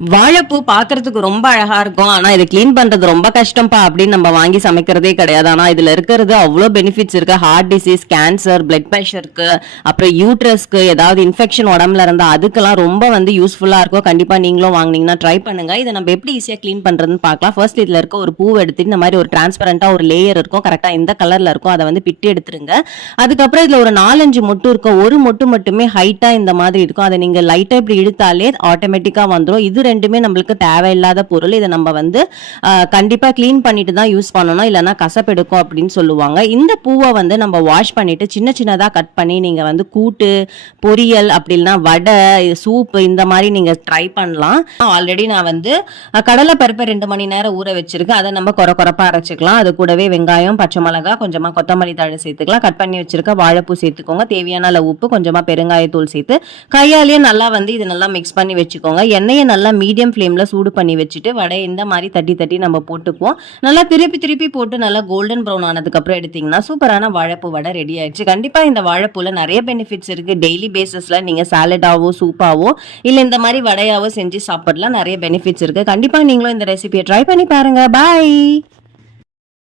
வாழைப்பூ பாக்குறதுக்கு ரொம்ப அழகா இருக்கும். ஆனா இதை கிளீன் பண்றது ரொம்ப கஷ்டம்ப்பா அப்படின்னு நம்ம வாங்கி சமைக்கிறதே கிடையாது. ஆனா இதுல இருக்கிறது அவ்வளோ பெனிஃபிட்ஸ் இருக்கு. ஹார்ட் டிசீஸ், கேன்சர், பிளட் ப்ரெஷருக்கு, அப்புறம் யூட்ரஸ்க்கு, ஏதாவது இன்ஃபெக்ஷன் உடம்புல இருந்தா அதுக்கெல்லாம் ரொம்ப யூஸ்ஃபுல்லா இருக்கும். கண்டிப்பா நீங்களும் வாங்குனீங்கன்னா ட்ரை பண்ணுங்க. இதை நம்ம எப்படி ஈஸியா கிளீன் பண்றதுன்னு பார்க்கலாம். ஃபர்ஸ்ட் இதுல இருக்க ஒரு பூவை எடுத்து இந்த மாதிரி ஒரு டிரான்ஸ்பரண்டா ஒரு லேயர் இருக்கும். கரெக்டா எந்த கலர்ல இருக்கும் அதை பிட்டு எடுத்துருங்க. அதுக்கப்புறம் இதுல ஒரு 4-5 மொட்டு இருக்கும். ஒரு மொட்டு மட்டுமே ஹைட்டா இந்த மாதிரி இருக்கும். அதை நீங்க லைட்டா இப்படி இழுத்தாலே ஆட்டோமேட்டிக்கா வந்துடும். இது ரெண்டுமே நம்மளுக்கு தேவையில்லாத பொருள். இதை நம்ம கண்டிப்பா கிளீன் பண்ணிட்டு தான் யூஸ் பண்ணணும், இல்லைன்னா கசப்பெடுக்கும் அப்படின்னு சொல்லுவாங்க. இந்த பூவை நம்ம வாஷ் பண்ணிட்டு சின்ன சின்னதா கட் பண்ணி நீங்க கூட்டு, பொரியல், அப்படி இல்லைன்னா வடை, சூப் இந்த மாதிரி நீங்க ட்ரை பண்ணலாம். ஆல்ரெடி நான் கடலை பருப்பை 2 மணி நேரம் ஊற வச்சிருக்கேன். அதை நம்ம கொரப்பா அரைச்சிக்கலாம். அது கூடவே வெங்காயம், பச்சை மிளகாய், கொஞ்சமா கொத்தமல்லி தழை சேர்த்துக்கலாம். கட் பண்ணி வச்சிருக்க வாழைப்பூ சேர்த்துக்கோங்க. தேவையான அளவு உப்பு, கொஞ்சமா பெருங்காயத்தூள் சேர்த்து கையாலேயே நல்லா இது நல்லா மிக்ஸ் பண்ணி வச்சுக்கோங்க. எண்ணெயை நல்லா மீடியம் ஃப்ளேம்ல சூடு பண்ணி வச்சுட்டு வடை இந்த மாதிரி தட்டி தட்டி நம்ம போட்டுக்குவோம். நல்லா திருப்பி திருப்பி போட்டு நல்லா கோல்டன் ப்ரௌன் ஆனதுக்கு அப்புறம் எடுத்தீங்கன்னா சூப்பரான வாழைப்பூ வடை ரெடி ஆயிடுச்சு. கண்டிப்பா இந்த வாழைப்பூல நிறைய பெனிஃபிட்ஸ் இருக்கு. டெய்லி பேசிஸ்ல நீங்க சாலடாவோ, சூப்பாவோ, இல்ல இந்த மாதிரி வடையாவோ செஞ்சு சாப்பிடலாம். நிறைய பெனிஃபிட்ஸ் இருக்கு. கண்டிப்பா நீங்களும் இந்த ரெசிபியை ட்ரை பண்ணி பாருங்க. பாய்.